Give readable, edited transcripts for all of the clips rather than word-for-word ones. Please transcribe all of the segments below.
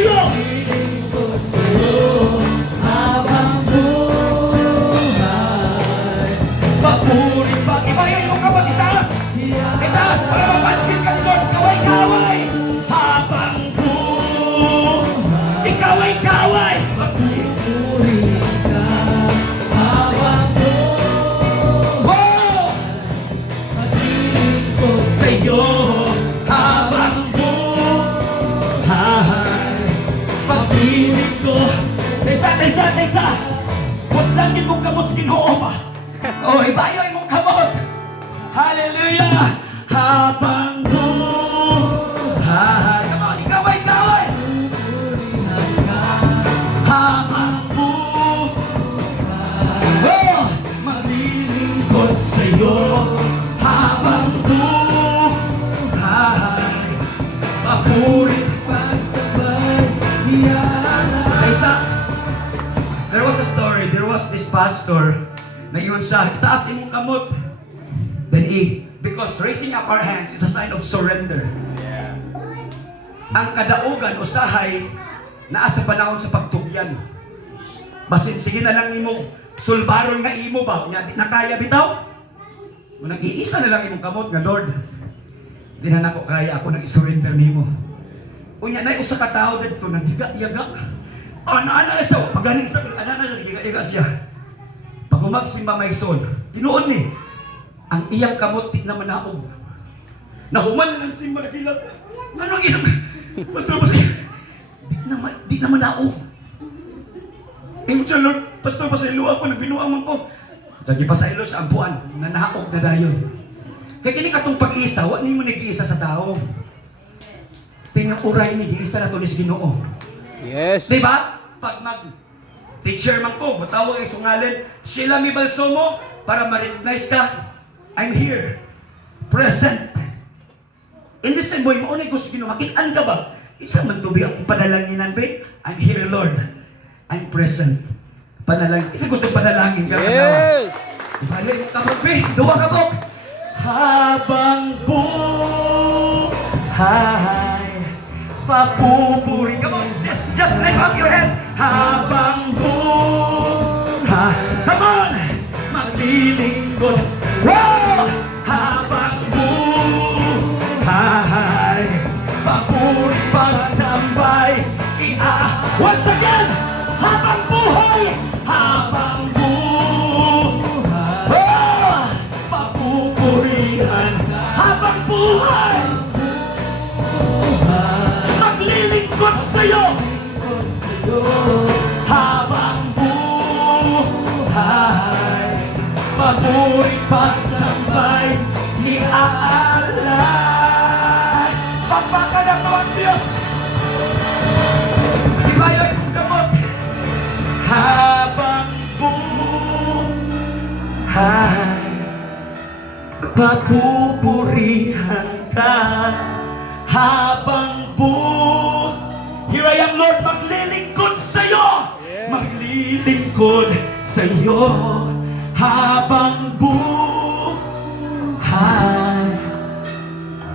sa'yo. Papuri pa. Ibayan mo kapag itaas. Itaas para mapansin ka doon. Kaway-kaway. Habang buhay. Ikaway-kaway. Papuri ka. Habang buhay. Wow! Sa'yo. Habang buhay. Pag-ibig ko. Taysa. Huwag lang din mong kamot sa Ginoo ba? Oh, ibayoy mong kamot. Hallelujah! Habang buhay. Come on, ikaway-kaway. Habang buhay. Oh, maglilingkod sa'yo. Habang buhay. Papuri pagsabay. There was a story. There was this pastor na yun siya, itaas imong kamot. Then because raising up our hands is a sign of surrender. Yeah. Ang kadaugan, usahay, naa sa panahon sa pagtugyan. Basin, sige na lang imong sulbaron nga imo ba? Di na kaya bitaw? Munang iisa na lang imong kamot nga, Lord. Di na nako kaya, ako nang isurrender nimo. Unya na usa ka tao dito, nagdiga-yaga. Ana-ana na siya, pagaling sa ana-ana siya, nagdiga-yaga siya. Pag umagsimba may son, tinuon ni, ang iyang kamot di naman naog. Nahuman na ng simba na gilat. Ano ang isang, basta, di naman naog. Imo siya, Lord, pastor, pasaylo ako, nagbinuang ko. Sige, pasaylo sa ampuan, na naog na dayon. Kaya kini katong pag-isa, wala mo nag-iisa sa tao. Tingnan uray ni Giisa na to ni Ginoo. Yes. Diba? Pag teacher man ko, matawag ay sungalan, Sheila Mibalsomo, para ma-recognize ka, I'm here, present. In the same way, maunay ko sa Ginoo, makitaan ka ba? Isa man tubi akong panalanginan, be? I'm here, Lord. I'm present. Panalangin. Isa gusto panalangin ka. Yes. Ibalik ka mo, be? Duwa ka mo. Habang buhay, papupuri. Come on, just lift up your hands. Habang buhay. Come on! Maglilingkod. Wow! Habang buhay. Papuri pagsambay. Once again! Habang buhay! Habang buhay. Oh! Papupurihan. Habang buhay. Maglilingkod sa'yo. Habang buhay. Papuri pagsambay. Iaalay. Pagpaka na to ang Diyos. Ibayoy kong gamot. Habang buhay. Papupurihan ka. Habang buhay. Here I am, Lord, maglilingkod sa'yo. Maglilingkod sa'yo. Habang buhay.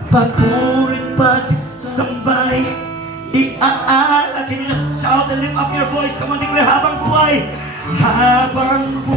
Papurit pagsambay. Iaala. Can you just shout and lift up your voice? Come on, declare habang buhay. Habang buhay.